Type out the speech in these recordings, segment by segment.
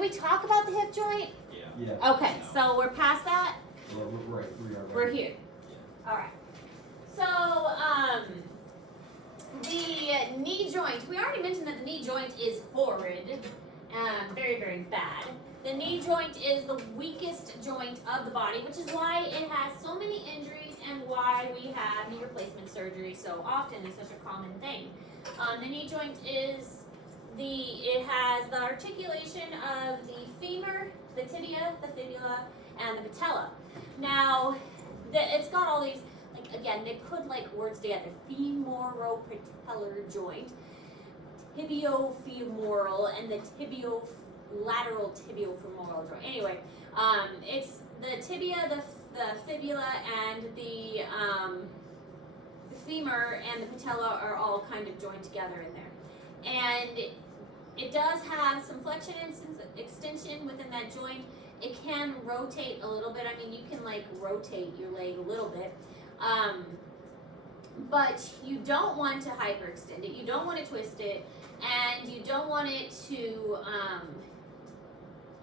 Did we talk about the hip joint? Yeah. Okay, so we're past that. Well, we're right. We are right. We're here. All right. So, the knee joint. We already mentioned that the knee joint is horrid, very, very bad. The knee joint is the weakest joint of the body, which is why it has so many injuries and why we have knee replacement surgery so often. It's such a common thing. The knee joint is it has the articulation of the femur, the tibia, the fibula, and the patella. Now, it's got all these, like, again, they put like words together. Femoropatellar joint, tibiofemoral, and the lateral tibiofemoral joint. Anyway, it's the tibia, the fibula, and the femur and the patella are all kind of joined together in there. And it does have some flexion and extension within that joint. It can rotate a little bit. I mean, you can like rotate your leg a little bit. But you don't want to hyperextend it. You don't want to twist it. And you don't want it to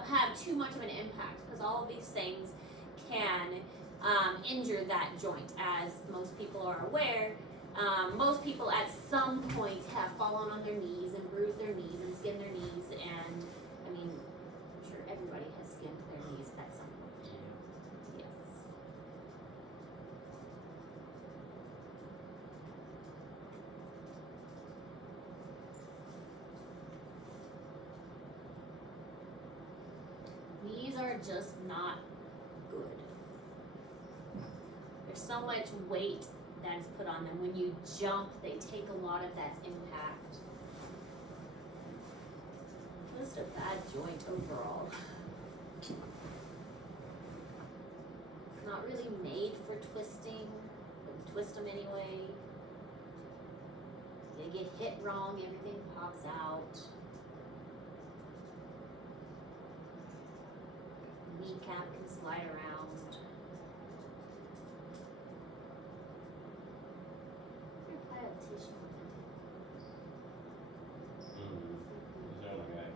have too much of an impact, because all of these things can injure that joint. As most people are aware, most people at some point have fallen on their knees and bruised their knees and skinned their knees, and I mean, I'm sure everybody has skinned their knees at some point. Yes. Knees are just not good. There's so much weight that is put on them. When you jump, they take a lot of that impact. Just a bad joint overall. Not really made for twisting, but we twist them anyway. They get hit wrong, everything pops out. Kneecap can slide around. Pile of tissue. Is that like that?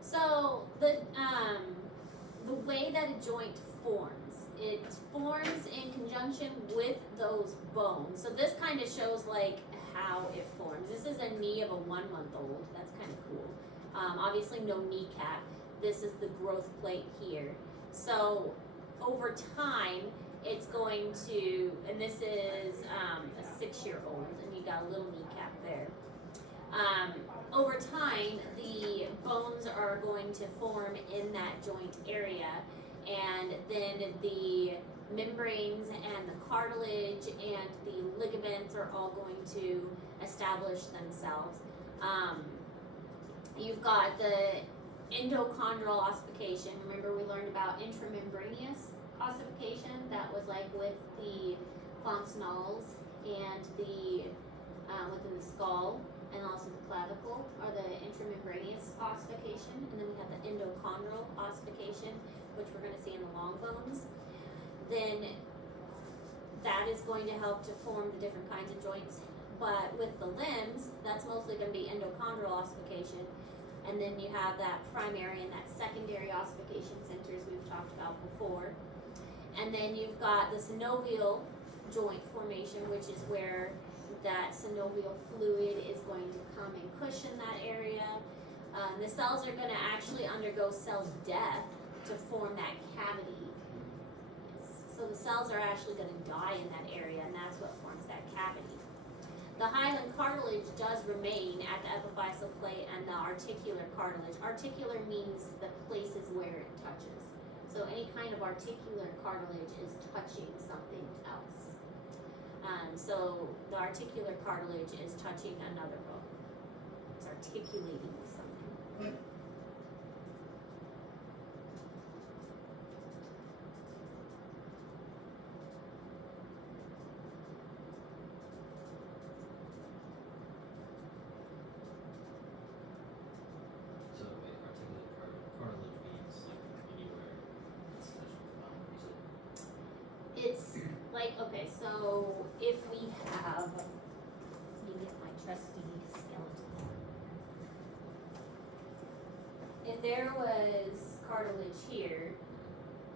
So the way that a joint forms, it forms in conjunction with those bones. So this kind of shows like how it forms. This is a knee of a 1-month-old. That's kind of cool. Obviously no kneecap. This is the growth plate here. So over time, it's going to, and this is a 6-year-old, and you got a little kneecap there. Over time, the bones are going to form in that joint area, and then the membranes and the cartilage and the ligaments are all going to establish themselves. You've got the endochondral ossification. Remember, we learned about intramembranous ossification. That was like with the fontanelles and the within the skull, and also the clavicle are the intramembranous ossification. And then we have the endochondral ossification, which we're going to see in the long bones. Then that is going to help to form the different kinds of joints. But with the limbs, that's mostly going to be endochondral ossification. And then you have that primary and that secondary ossification centers we've talked about before. And then you've got the synovial joint formation, which is where that synovial fluid is going to come and cushion that area. The cells are going to actually undergo cell death to form that cavity. So the cells are actually going to die in that area, and that's what forms that cavity. The hyaline cartilage does remain at the epiphyseal plate and the articular cartilage. Articular means the places where it touches. So any kind of articular cartilage is touching something else. So the articular cartilage is touching another bone. It's articulating with something. like, okay, so if we have, let me get my trusty skeleton. If there was cartilage here,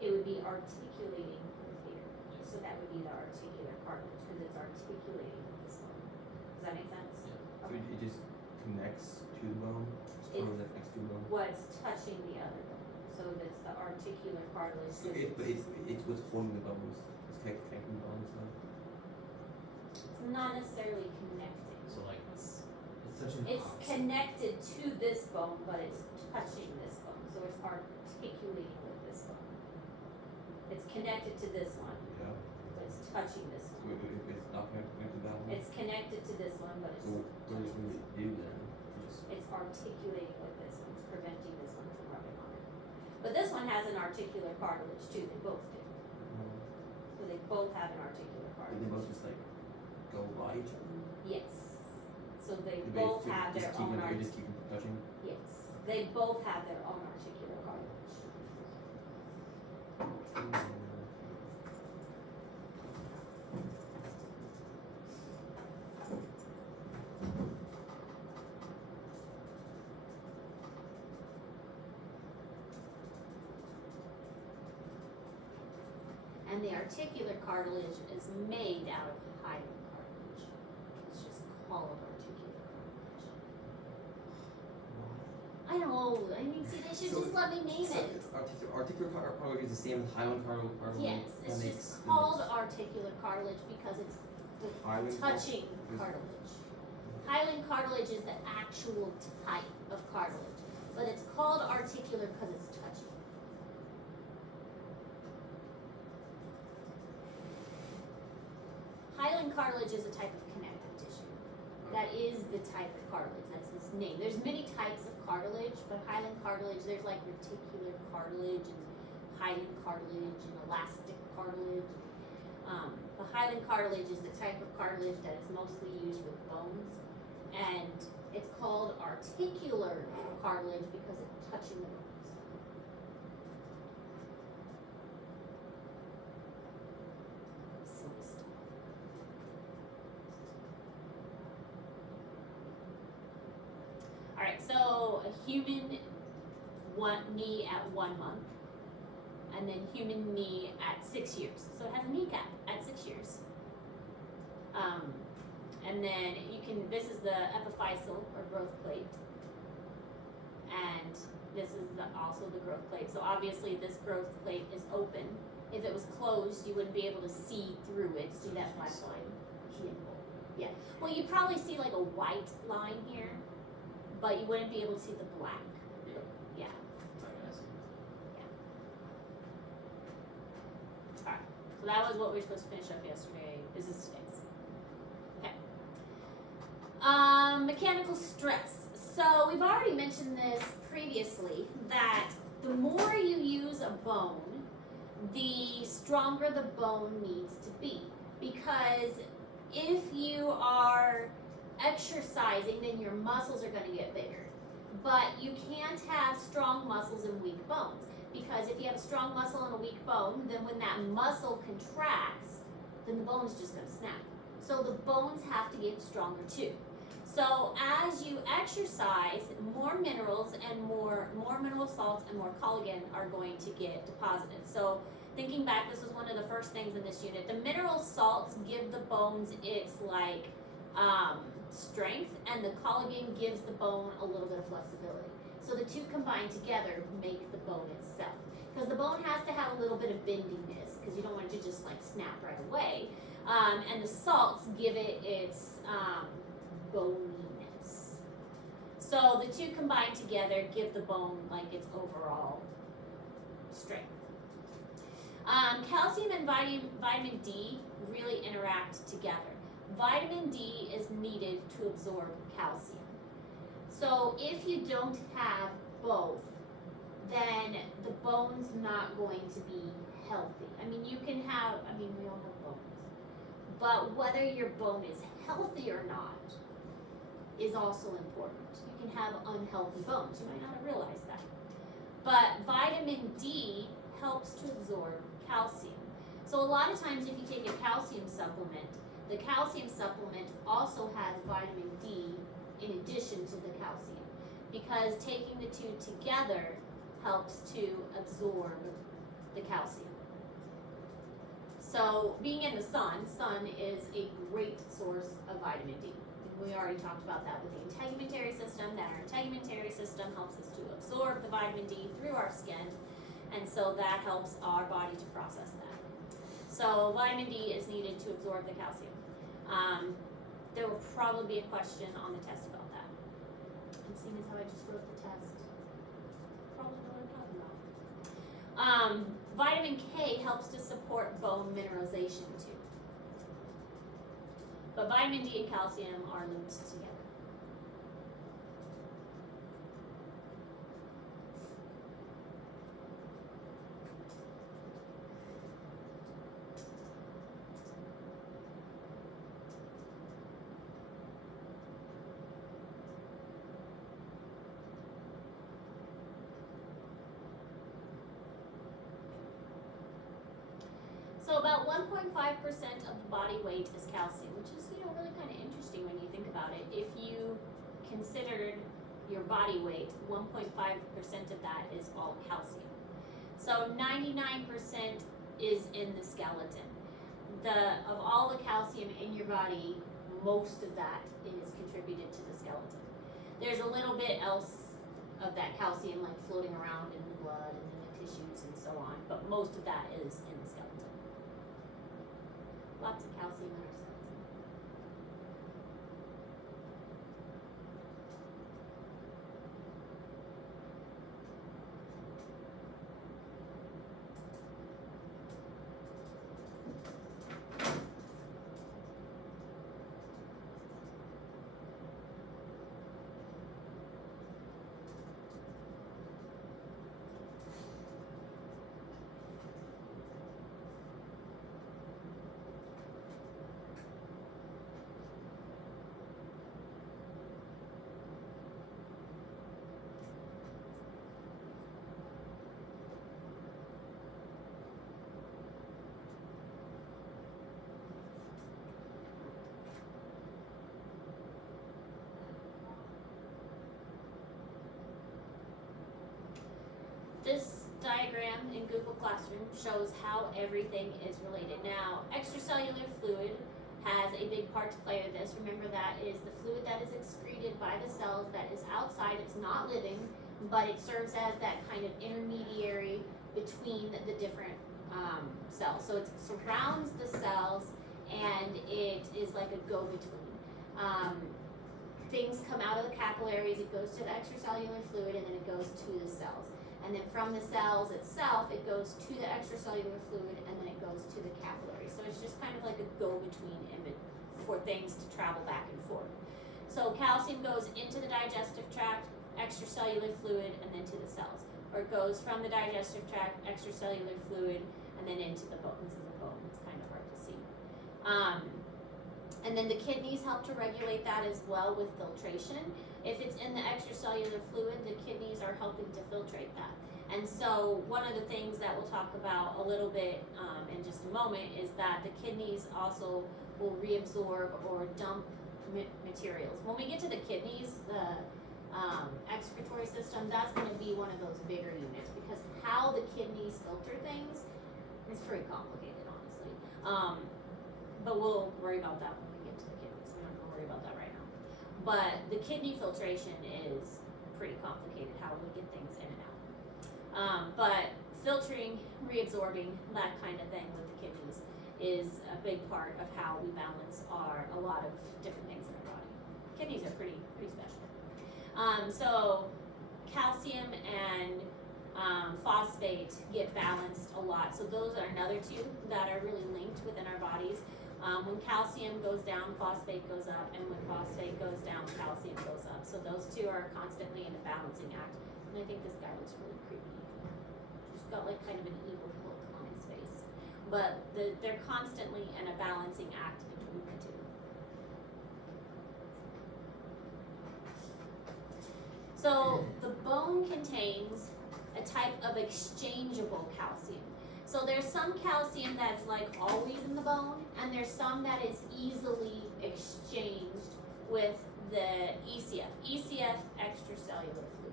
it would be articulating with here. So that would be the articular cartilage, because it's articulating with this one. Does that make sense? So it just connects to the bone, It- or that next to the bone. What's touching the other bone. So that's the articular cartilage. So but it's what's holding the bones. It's connecting the bones. It's not necessarily connecting. So like it's touching the It's opposite. connected to this bone, but it's touching this bone, so it's articulating with this bone. It's connected to this one, Yeah. but it's touching this So one. it's not connected to that one. It's connected to this one, but So it's what does it do then? it's articulating with this one. It's preventing this one from rubbing on it. But this one has an articular cartilage too. They both do. So they both have an articular They cartilage. both just like go by each other. Yes. So they They both just have their keep own them- they just keep them touching. Yes. They both have their own articular cartilage. And the articular cartilage is made out of hyaline cartilage. It's just called articular cartilage. I know. I mean, see, they should So- just let me name So it. it's articular cartilage is the same as hyaline cartilage. Yes, that it's makes- just that called makes articular cartilage because it's the hyaline touching is- cartilage. Hyaline cartilage is the actual type of cartilage, but it's called articular because it's touching. Hyaline cartilage is a type of connective tissue. That is the type of cartilage. That's its name. There's many types of cartilage, but hyaline cartilage, there's like reticular cartilage and hyaline cartilage and elastic cartilage. The hyaline cartilage is the type of cartilage that is mostly used with bones, and it's called articular cartilage because it's touching the bones. Silly stuff. Alright, so a human knee at 1 month, and then human knee at 6 years. So it has a kneecap at 6 years. And then this is the epiphyseal or growth plate. And this is also the growth plate. So obviously this growth plate is open. If it was closed, you wouldn't be able to see through it. See that black line? Yeah. Well, you probably see like a white line here, but you wouldn't be able to see the black. Yeah. Alright. So that was what we were supposed to finish up yesterday. This is today's. Okay. Mechanical stress. So we've already mentioned this previously, that the more you use a bone, the stronger the bone needs to be. Because if you are exercising, then your muscles are going to get bigger. But you can't have strong muscles and weak bones. Because if you have a strong muscle and a weak bone, then when that muscle contracts, then the bone's just going to snap. So the bones have to get stronger too. So as you exercise, more minerals and more mineral salts and more collagen are going to get deposited. So thinking back, this was one of the first things in this unit. The mineral salts give the bones its strength, and the collagen gives the bone a little bit of flexibility. So the two combined together make the bone itself. Because the bone has to have a little bit of bendiness, because you don't want it to just like snap right away. And the salts give it its boniness. So the two combined together give the bone like its overall strength. Calcium and vitamin D really interact together. Vitamin D is needed to absorb calcium. So if you don't have both, then the bone's not going to be healthy. I mean, we all have bones. But whether your bone is healthy or not is also important. You can have unhealthy bones. You might not have realized that. But vitamin D helps to absorb calcium. So a lot of times if you take a calcium supplement, the calcium supplement also has vitamin D in addition to the calcium, because taking the two together helps to absorb the calcium. So being in the sun is a great source of vitamin D. We already talked about that with the integumentary system, that our integumentary system helps us to absorb the vitamin D through our skin, and so that helps our body to process that. So vitamin D is needed to absorb the calcium. There will probably be a question on the test about that. And seeing as how I just wrote the test, probably know what I'm talking about. Vitamin K helps to support bone mineralization too. But vitamin D and calcium are linked together. So about 1.5% of the body weight is calcium, which is, really kind of interesting when you think about it. If you considered your body weight, 1.5% of that is all calcium. So 99% is in the skeleton. Of all the calcium in your body, most of that is contributed to the skeleton. There's a little bit else of that calcium like floating around in the blood and in the tissues and so on, but most of that is in the skeleton. Lots of calcium in our skeleton. This diagram in Google Classroom shows how everything is related. Now, extracellular fluid has a big part to play with this. Remember, that is the fluid that is excreted by the cells that is outside. It's not living, but it serves as that kind of intermediary between the different cells. So it surrounds the cells and it is like a go-between. Things come out of the capillaries, it goes to the extracellular fluid, and then it goes to the cells. And then from the cells itself, it goes to the extracellular fluid, and then it goes to the capillaries. So it's just kind of like a go-between for things to travel back and forth. So calcium goes into the digestive tract, extracellular fluid, and then to the cells. Or it goes from the digestive tract, extracellular fluid, and then into the bone. This is a bone, it's kind of hard to see. And then the kidneys help to regulate that as well with filtration. If it's in the extracellular fluid, the kidneys are helping to filtrate that. And so one of the things that we'll talk about a little bit in just a moment is that the kidneys also will reabsorb or dump materials. When we get to the kidneys, the excretory system, that's going to be one of those bigger units, because how the kidneys filter things is pretty complicated, honestly. But we'll worry about that when we get to the kidneys. We're not going to worry about that right now. But the kidney filtration is pretty complicated, how we get things in and out. But filtering, reabsorbing, that kind of thing with the kidneys is a big part of how we balance a lot of different things in our body. Kidneys are pretty special. So calcium and phosphate get balanced a lot. So those are another two that are really linked within our bodies. When calcium goes down, phosphate goes up, and when phosphate goes down, calcium goes up. So those two are constantly in a balancing act. And I think this guy looks really creepy. Just got like kind of an evil look on his face. But they're constantly in a balancing act between the two. So the bone contains a type of exchangeable calcium. So there's some calcium that's like always in the bone, and there's some that is easily exchanged with the ECF. ECF, extracellular fluid.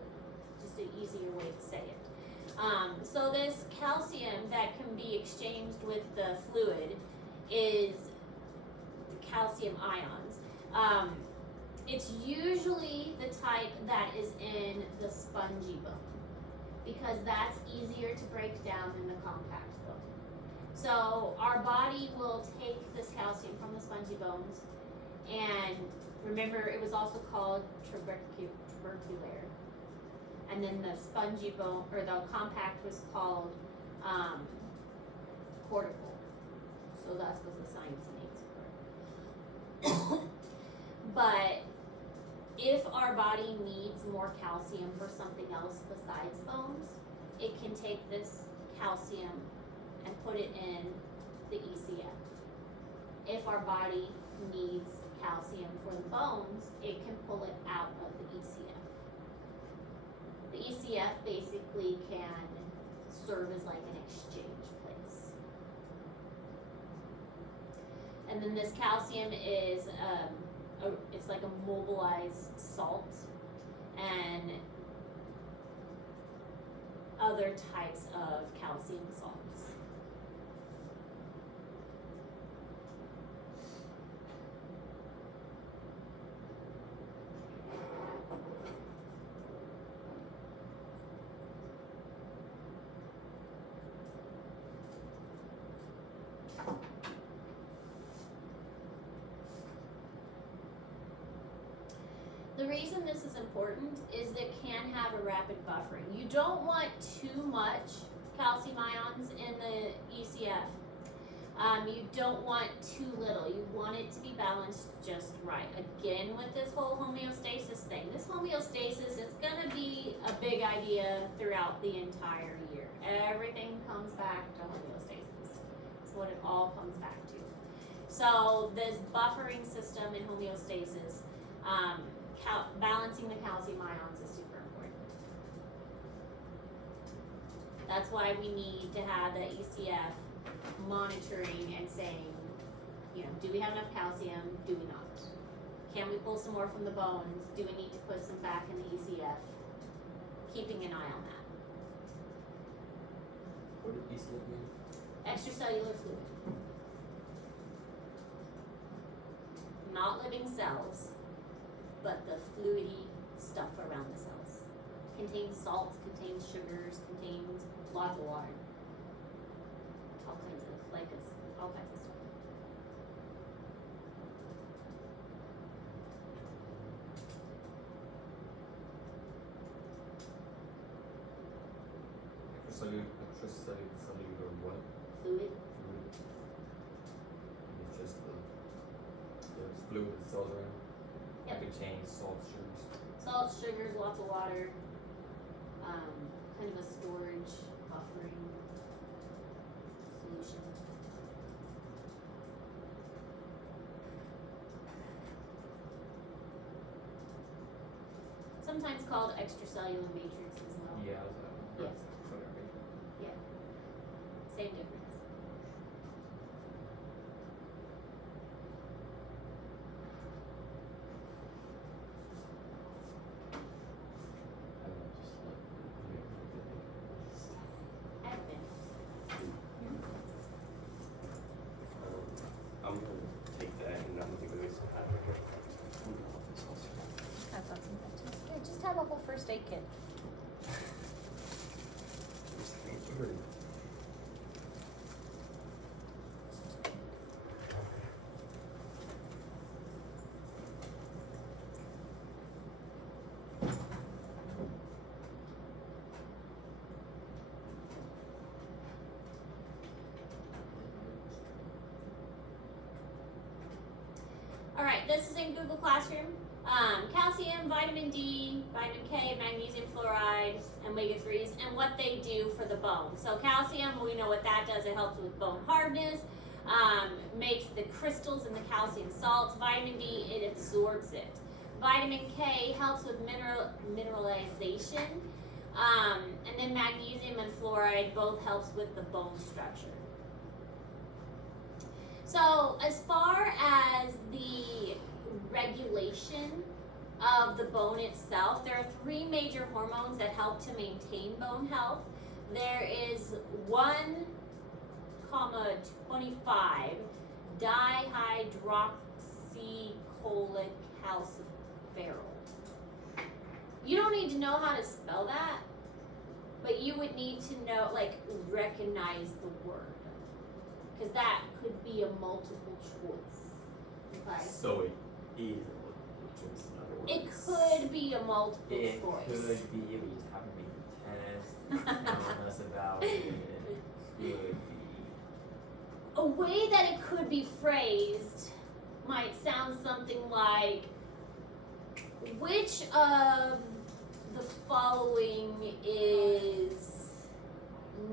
Just an easier way to say it. So this calcium that can be exchanged with the fluid is the calcium ions. It's usually the type that is in the spongy bone because that's easier to break down than the compact bone. So our body will take this calcium from the spongy bones, and remember it was also called tubercular. And then the spongy bone, or the compact, was called cortical. So that was the science name for it. But if our body needs more calcium for something else besides bones, it can take this calcium and put it in the ECF. If our body needs calcium for the bones, it can pull it out of the ECF. The ECF basically can serve as like an exchange place. And then this calcium is, it's like a mobilized salt and other types of calcium salts. The reason this is important is that it can have a rapid buffering. You don't want too much calcium ions in the ECF. You don't want too little. You want it to be balanced just right. Again, with this whole homeostasis thing, this homeostasis is going to be a big idea throughout the entire year. Everything comes back to homeostasis. It's what it all comes back to. So this buffering system in homeostasis, balancing the calcium ions is super important. That's why we need to have the ECF monitoring and saying, do we have enough calcium? Do we not? Can we pull some more from the bones? Do we need to put some back in the ECF? Keeping an eye on that. What did ECF mean? Extracellular fluid. Not living cells, but the fluidy stuff around the cells. Contains salts, contains sugars, contains lots of water. All kinds of stuff. Extracellular what? Fluid. Fluid. It's just the fluid that cells are in. Yep. It contains salts, sugars. Salt, sugars, lots of water. Kind of a storage, buffering solution. Sometimes called extracellular matrix as well. Yeah, Yeah. extracellular matrix. Same difference. Admin. I'm gonna take that and I'm gonna go to some I've got some too. Here, just have a whole first aid kit. Alright, this is in Google Classroom. Calcium, vitamin D, vitamin K, magnesium fluoride, omega-3s, and what they do for the bone. So calcium, we know what that does. It helps with bone hardness, makes the crystals in the calcium salts. Vitamin D, it absorbs it. Vitamin K helps with mineralization. And then magnesium and fluoride both helps with the bone structure. So as far as the regulation of the bone itself, there are three major hormones that help to maintain bone health. There is 1,25 dihydroxycholecalciferol. You don't need to know how to spell that, but you would need to know, recognize the word, because that could be a multiple choice. Okay. So it is a multiple choice, in other words. It could be a multiple It choice. could be, we just haven't made the test, telling us about it. It could be. A way that it could be phrased might sound something like, which of the following is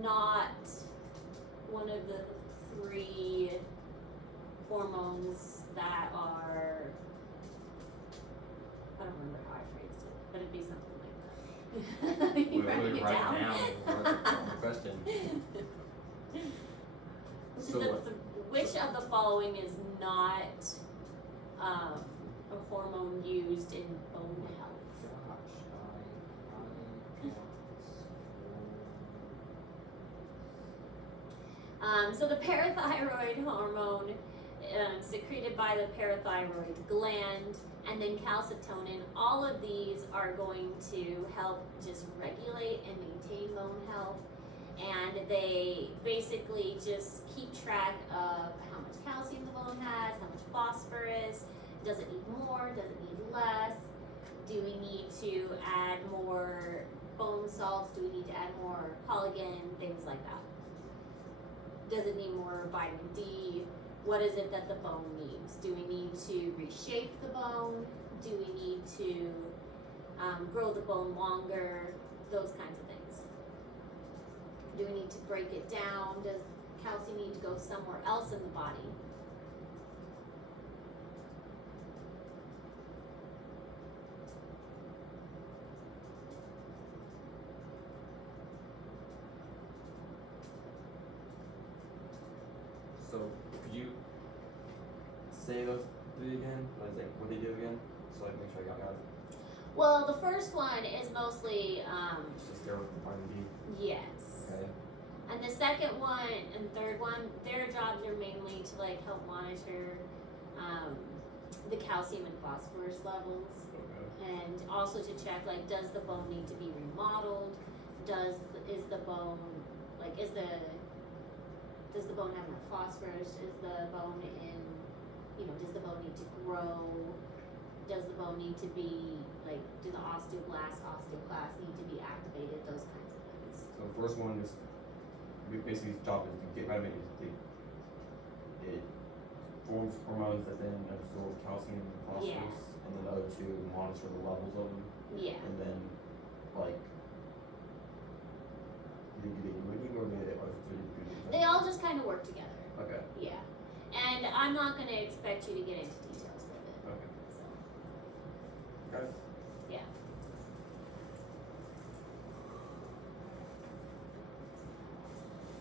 not one of the three hormones that are, I don't remember how I phrased it, but it'd be something like that. You We're writing it right down? now, we're on the question. So what? Which of the following is not a hormone used in bone health? So the parathyroid hormone secreted by the parathyroid gland, and then calcitonin, all of these are going to help just regulate and maintain bone health. And they basically just keep track of how much calcium the bone has, how much phosphorus, does it need more, does it need less, do we need to add more bone salts, do we need to add more collagen, things like that. Does it need more vitamin D? What is it that the bone needs? Do we need to reshape the bone? Do we need to grow the bone longer? Those kinds of things. Do we need to break it down? Does calcium need to go somewhere else in the body? So could you say those three again? Like what they do again? So I can make sure I got it. Well, the first one is mostly Just steroid from vitamin D. yes. Okay. And the second one and third one, their jobs are mainly to help monitor the calcium and phosphorus levels, Okay. and also to check does the bone need to be remodeled? Does the bone have enough phosphorus? Is the bone does the bone need to grow? Does the bone need to be do the osteoclasts need to be activated? Those kinds of things. So the first one is basically its job is to get vitamin D. It forms hormones that then absorb calcium and phosphorus, Yeah. and then the other two monitor the levels of them, Yeah. and then do they do any or They all just kind of work together. Okay. Yeah. And I'm not going to expect you to get into details with it. Okay. So, Got it. yeah.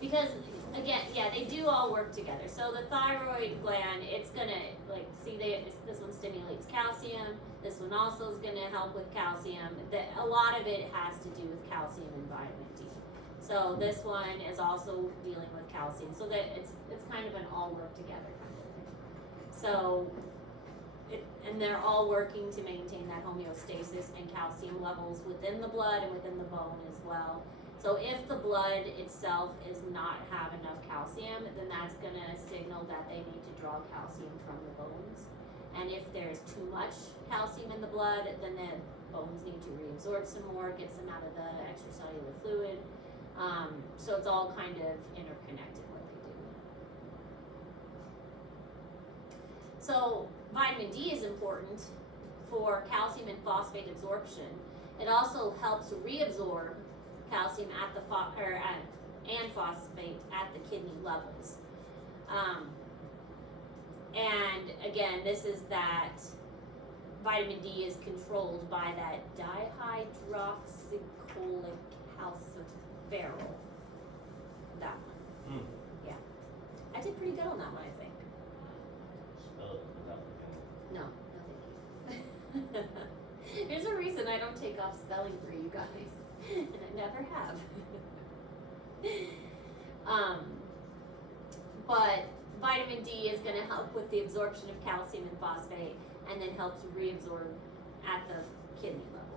Because, again, yeah, they do all work together. So the thyroid gland, it's going to, this one stimulates calcium. This one also is going to help with calcium. A lot of it has to do with calcium and vitamin D. So this one is also dealing with calcium, so that it's kind of an all work together kind of thing. So, and they're all working to maintain that homeostasis and calcium levels within the blood and within the bone as well. So if the blood itself is not have enough calcium, then that's gonna signal that they need to draw calcium from the bones. And if there's too much calcium in the blood, then the bones need to reabsorb some more, get some out of the extracellular fluid. So it's all kind of interconnected what they do. So vitamin D is important for calcium and phosphate absorption. It also helps reabsorb calcium at the and phosphate at the kidney levels. And again, this is that vitamin D is controlled by that dihydroxycholecalciferol. That one. Mm. Yeah. I did pretty good on that one, I think. Spell it without looking. No, thank you. There's a reason I don't take off spelling for you guys, and I never have. But vitamin D is going to help with the absorption of calcium and phosphate, and then helps reabsorb at the kidney level.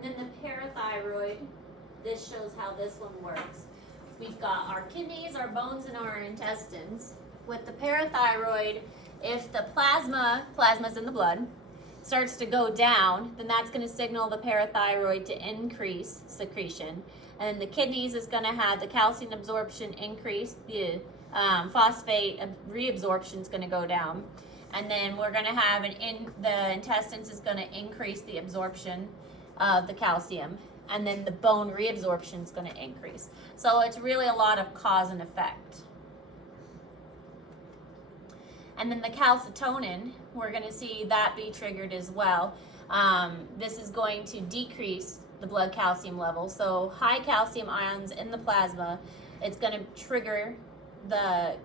And then the parathyroid, this shows how this one works. We've got our kidneys, our bones, and our intestines. With the parathyroid, if the plasma's in the blood, starts to go down, then that's going to signal the parathyroid to increase secretion. And then the kidneys is going to have the calcium absorption increase, the phosphate reabsorption is going to go down. And then we're going to have the intestines is going to increase the absorption of the calcium. And then the bone reabsorption is going to increase. So it's really a lot of cause and effect. And then the calcitonin, we're going to see that be triggered as well. This is going to decrease the blood calcium level. So high calcium ions in the plasma, it's going to trigger the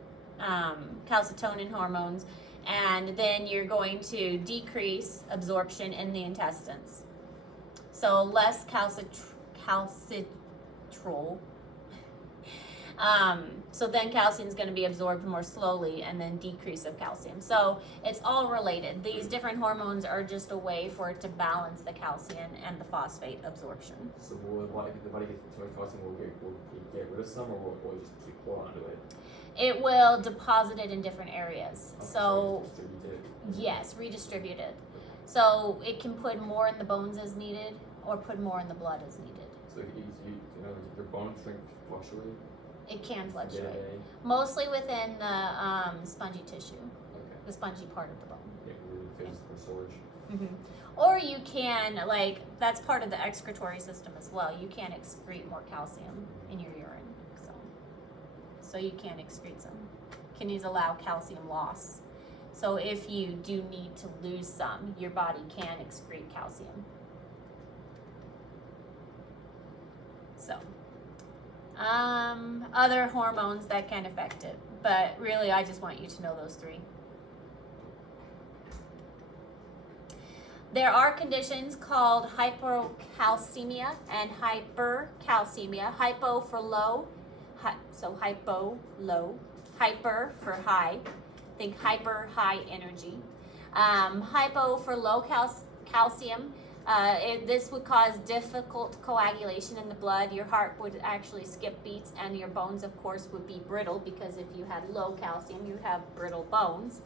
calcitonin hormones, and then you're going to decrease absorption in the intestines. So less calcitrol. So then calcium is going to be absorbed more slowly, and then decrease of calcium. So it's all related. These different hormones are just a way for it to balance the calcium and the phosphate absorption. So if the body gets too much calcium, will it get rid of some, or will it just keep holding onto it? It will deposit it in different areas. Okay, So distribute it. yes, redistribute it. So it can put more in the bones as needed, or put more in the blood as needed. So your bone strength fluctuate. It can Day to fluctuate. day? Mostly within the spongy tissue, Okay. the spongy part of the bone. Yeah, because for storage. Or you can, that's part of the excretory system as well. You can excrete more calcium in your urine. So you can excrete some. Kidneys allow calcium loss. So if you do need to lose some, your body can excrete calcium. So, other hormones that can affect it. But really, I just want you to know those three. There are conditions called hypocalcemia and hypercalcemia. Hypo for low, so hypo, low. Hyper for high. Think hyper, high energy. Hypo for low calcium. This would cause difficult coagulation in the blood. Your heart would actually skip beats, and your bones, of course, would be brittle, because if you had low calcium, you'd have brittle bones.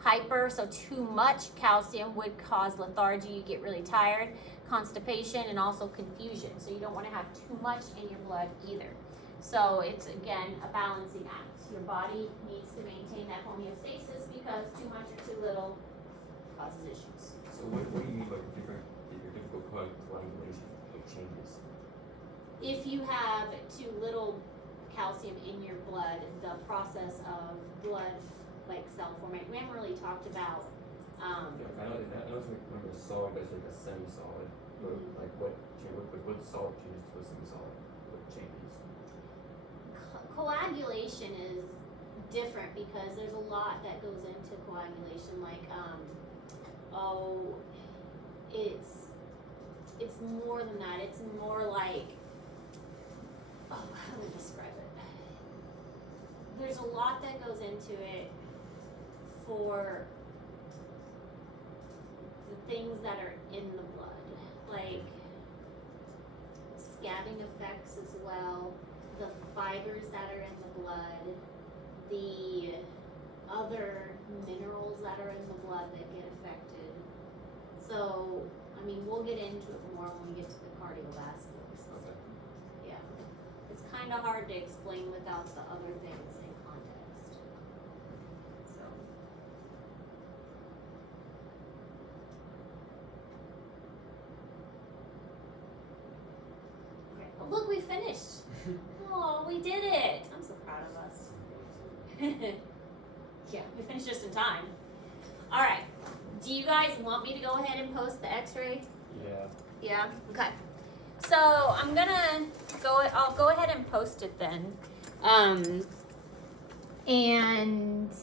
Hyper, so too much calcium, would cause lethargy. You get really tired, constipation, and also confusion. So you don't want to have too much in your blood either. So it's, again, a balancing act. Your body needs to maintain that homeostasis, because too much or too little causes issues. So what do you mean by your difficult coagulation changes? If you have too little calcium in your blood, the process of blood cell formation, we haven't really talked about. I know it's when you're solid, it's like a semi-solid. But what solid changes to a semi-solid? What changes? Coagulation is different, because there's a lot that goes into coagulation. It's more than that. It's more like, how do I describe it? There's a lot that goes into it for the things that are in the blood, like scabbing effects as well, the fibers that are in the blood, the other minerals that are in the blood that get affected. So, I mean, we'll get into it more when we get to the cardiovascular system. Okay. Yeah. It's kind of hard to explain without the other things in context. So. Okay. Oh, look, we finished. Oh, we did it. I'm so proud of us. Yeah, we finished just in time. All right. Do you guys want me to go ahead and post the x-ray? Yeah. Yeah, okay. So I'm gonna I'll go ahead and post it then. And